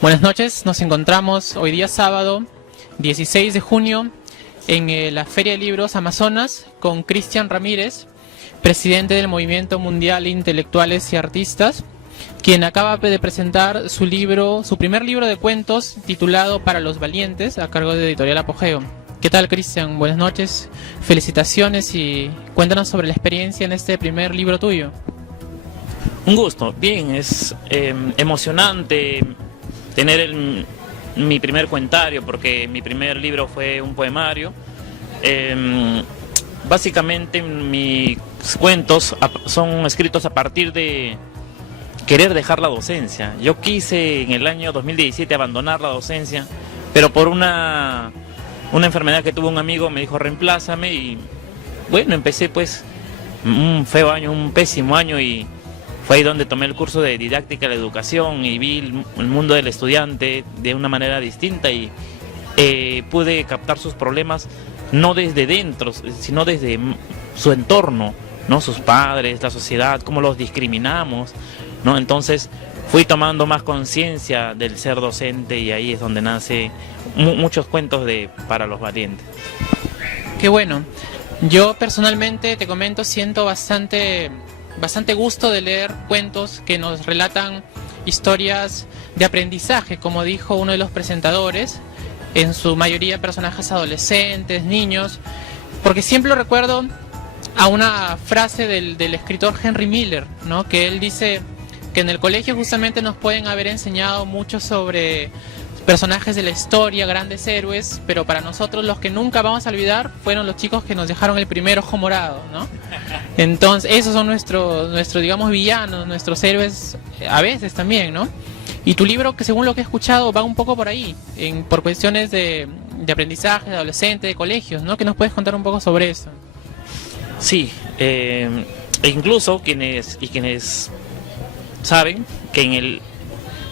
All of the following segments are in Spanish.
Buenas noches, nos encontramos hoy día sábado 16 de junio en la Feria de Libros Amazonas con Cristian Ramírez, presidente del Movimiento Mundial de Intelectuales y Artistas, quien acaba de presentar su primer libro de cuentos titulado Para los Valientes, a cargo de Editorial Apogeo. ¿Qué tal, Cristian? Buenas noches, felicitaciones y cuéntanos sobre la experiencia en este primer libro tuyo. Un gusto, bien, es emocionante tener mi primer cuentario, porque mi primer libro fue un poemario. Básicamente mis cuentos son escritos a partir de querer dejar la docencia. Yo quise en el año 2017 abandonar la docencia, pero por una enfermedad que tuvo un amigo me dijo reemplázame, y bueno, empecé pues un feo año, un pésimo año, y fue ahí donde tomé el curso de didáctica de la educación y vi el mundo del estudiante de una manera distinta, y pude captar sus problemas no desde dentro, sino desde su entorno, ¿no? Sus padres, la sociedad, cómo los discriminamos, ¿no? Entonces fui tomando más conciencia del ser docente, y ahí es donde nace muchos cuentos para los valientes. Qué bueno. Yo personalmente, te comento, siento bastante gusto de leer cuentos que nos relatan historias de aprendizaje, como dijo uno de los presentadores, en su mayoría personajes adolescentes, niños, porque siempre lo recuerdo a una frase del escritor Henry Miller, ¿no? Que él dice que en el colegio justamente nos pueden haber enseñado mucho sobre personajes de la historia, grandes héroes, pero para nosotros los que nunca vamos a olvidar fueron los chicos que nos dejaron el primer ojo morado, ¿no? Entonces esos son nuestros digamos villanos, nuestros héroes a veces también, ¿no? Y tu libro, que según lo que he escuchado va un poco por ahí, por cuestiones de aprendizaje, de adolescente, de colegios, ¿no? ¿Qué nos puedes contar un poco sobre eso? Sí, e incluso quienes saben que en el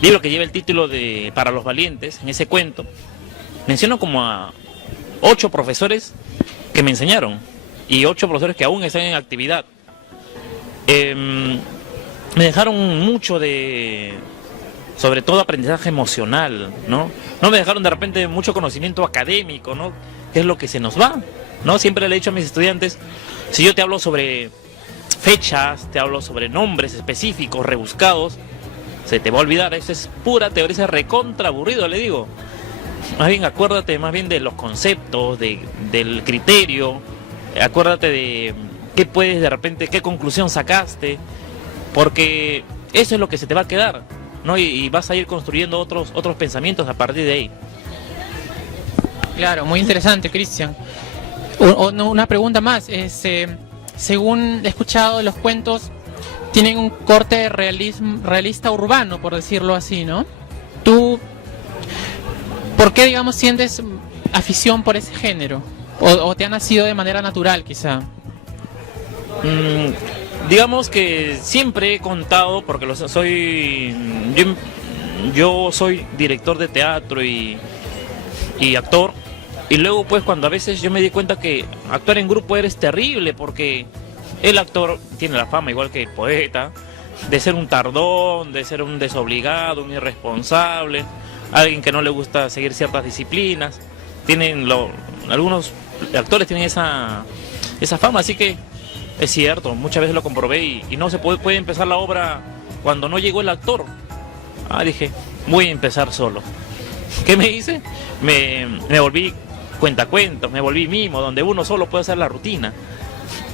libro que lleva el título de Para los Valientes, en ese cuento, menciono como a 8 profesores que me enseñaron, y 8 profesores que aún están en actividad. Me dejaron mucho sobre todo aprendizaje emocional, ¿no? No me dejaron de repente mucho conocimiento académico, ¿no? Que es lo que se nos va, ¿no? Siempre le he dicho a mis estudiantes, si yo te hablo sobre fechas, te hablo sobre nombres específicos, rebuscados, se te va a olvidar, eso es pura teoría, es recontra aburrido, le digo. Más bien acuérdate más bien de los conceptos, del criterio, acuérdate de qué puedes de repente, qué conclusión sacaste, porque eso es lo que se te va a quedar, ¿no? Y vas a ir construyendo otros pensamientos a partir de ahí. Claro, muy interesante, Cristian. Una pregunta más, según he escuchado, los cuentos tienen un corte realista urbano, por decirlo así, ¿no? ¿Tú por qué, digamos, sientes afición por ese género? ¿O te ha nacido de manera natural, quizá? Digamos que siempre he contado, porque yo soy director de teatro y actor, y luego pues cuando a veces yo me di cuenta que actuar en grupo eres terrible, porque el actor tiene la fama, igual que el poeta, de ser un tardón, de ser un desobligado, un irresponsable, alguien que no le gusta seguir ciertas disciplinas. Algunos actores tienen esa fama, así que es cierto, muchas veces lo comprobé, y no se puede empezar la obra cuando no llegó el actor. Dije, voy a empezar solo. ¿Qué me hice? Me volví cuentacuentos, me volví mimo, donde uno solo puede hacer la rutina.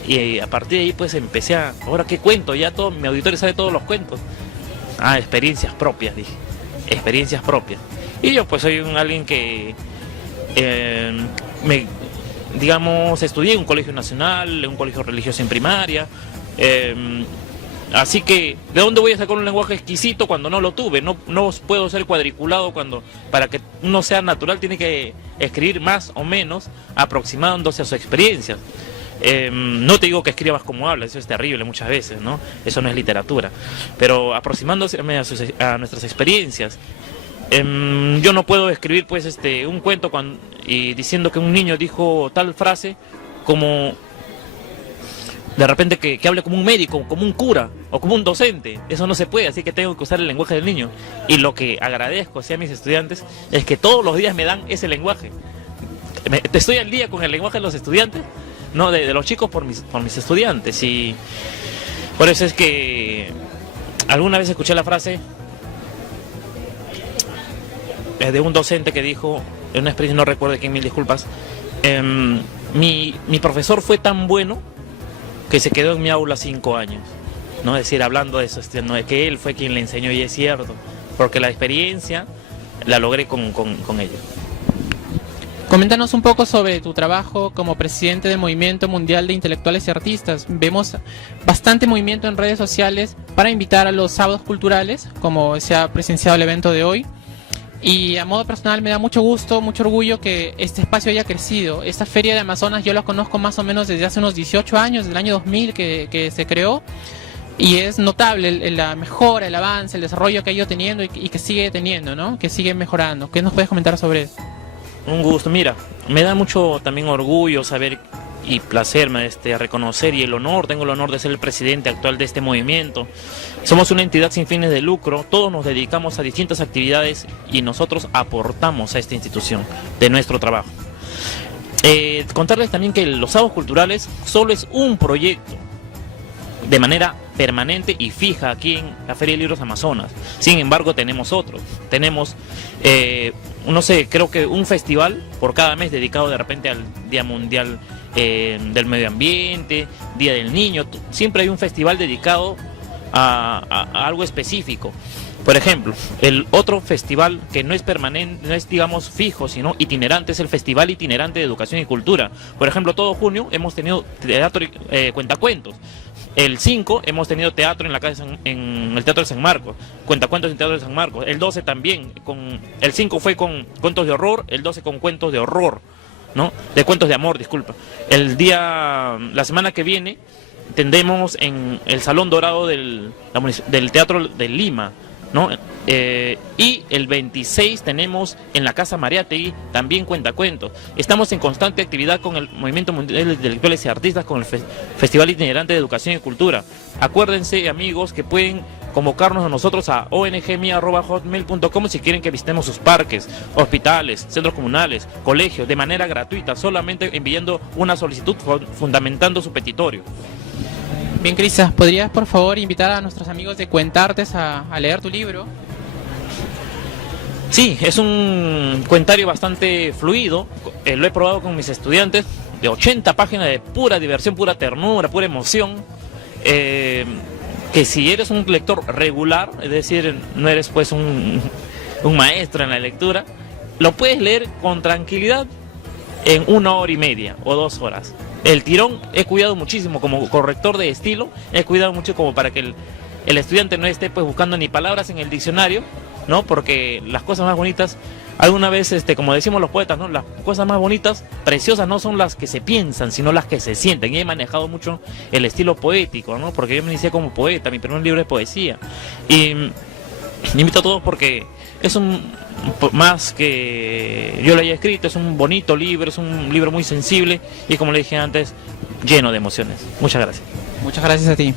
Y a partir de ahí pues empecé ahora qué cuento, ya todo, mi auditorio sabe todos los cuentos. Experiencias propias, dije, experiencias propias. Y yo pues soy alguien que, digamos, estudié en un colegio nacional, en un colegio religioso en primaria, Así que, ¿de dónde voy a sacar un lenguaje exquisito cuando no lo tuve? No puedo ser cuadriculado para que uno sea natural tiene que escribir más o menos aproximándose a su experiencia. No te digo que escribas como hablas, eso es terrible muchas veces, ¿no? Eso no es literatura. Pero aproximándose a nuestras experiencias. Yo no puedo escribir pues un cuento y diciendo que un niño dijo tal frase como de repente que hable como un médico, como un cura o como un docente. Eso no se puede, así que tengo que usar el lenguaje del niño. Y lo que agradezco a mis estudiantes es que todos los días me dan ese lenguaje. Estoy al día con el lenguaje de los estudiantes, no de los chicos por mis estudiantes. Y por eso es que alguna vez escuché la frase de un docente que dijo, en una experiencia, no recuerdo quién, mil disculpas, mi profesor fue tan bueno que se quedó en mi aula 5 años, ¿no? Es decir, hablando de eso, no de que él fue quien le enseñó, y es cierto, porque la experiencia la logré con ellos. Coméntanos un poco sobre tu trabajo como presidente del Movimiento Mundial de Intelectuales y Artistas. Vemos bastante movimiento en redes sociales para invitar a los sábados culturales, como se ha presenciado el evento de hoy. Y a modo personal me da mucho gusto, mucho orgullo que este espacio haya crecido. Esta Feria de Amazonas yo la conozco más o menos desde hace unos 18 años, desde el año 2000 que se creó. Y es notable la mejora, el avance, el desarrollo que ha ido teniendo y que sigue teniendo, ¿no? Que sigue mejorando. ¿Qué nos puedes comentar sobre eso? Un gusto, mira, me da mucho también orgullo saber y placer reconocer y tengo el honor de ser el presidente actual de este movimiento. Somos una entidad sin fines de lucro, todos nos dedicamos a distintas actividades y nosotros aportamos a esta institución de nuestro trabajo. Contarles también que los sábados culturales solo es un proyecto de manera permanente y fija aquí en la Feria de Libros Amazonas. Sin embargo, tenemos otros. Tenemos, no sé, creo que un festival por cada mes dedicado de repente al Día Mundial del Medio Ambiente, Día del Niño. Siempre hay un festival dedicado a algo específico. Por ejemplo, el otro festival que no es permanente, no es digamos fijo, sino itinerante, es el Festival Itinerante de Educación y Cultura. Por ejemplo, todo junio hemos tenido teatro cuentacuentos. El 5 hemos tenido teatro en el Teatro de San Marcos, cuentacuentos en el Teatro de San Marcos. El 12 también, el 5 fue con cuentos de horror, el 12 con cuentos de horror, ¿no? De cuentos de amor, disculpa. La semana que viene tendremos en el Salón Dorado del Teatro de Lima, ¿no? Y el 26 tenemos en la Casa Mariátegui también cuentacuentos. Estamos en constante actividad con el Movimiento Mundial de Intelectuales y Artistas, con el Festival Itinerante de Educación y Cultura. Acuérdense, amigos, que pueden convocarnos a nosotros a ongmia@hotmail.com si quieren que visitemos sus parques, hospitales, centros comunales, colegios, de manera gratuita, solamente enviando una solicitud fundamentando su petitorio. Bien, Crisa, ¿podrías por favor invitar a nuestros amigos de Cuentartes a leer tu libro? Sí, es un cuentario bastante fluido, lo he probado con mis estudiantes, de 80 páginas de pura diversión, pura ternura, pura emoción, que si eres un lector regular, es decir, no eres pues un maestro en la lectura, lo puedes leer con tranquilidad en 1 hora y media o 2 horas. El tirón he cuidado muchísimo como corrector de estilo, he cuidado mucho como para que el estudiante no esté pues buscando ni palabras en el diccionario, ¿no? Porque las cosas más bonitas, alguna vez, como decimos los poetas, ¿no? Las cosas más bonitas, preciosas, no son las que se piensan, sino las que se sienten. Y he manejado mucho el estilo poético, ¿no? Porque yo me inicié como poeta, mi primer libro es poesía. Y me invito a todos porque es más que yo lo haya escrito, es un bonito libro, es un libro muy sensible y, como le dije antes, lleno de emociones. Muchas gracias. Muchas gracias a ti.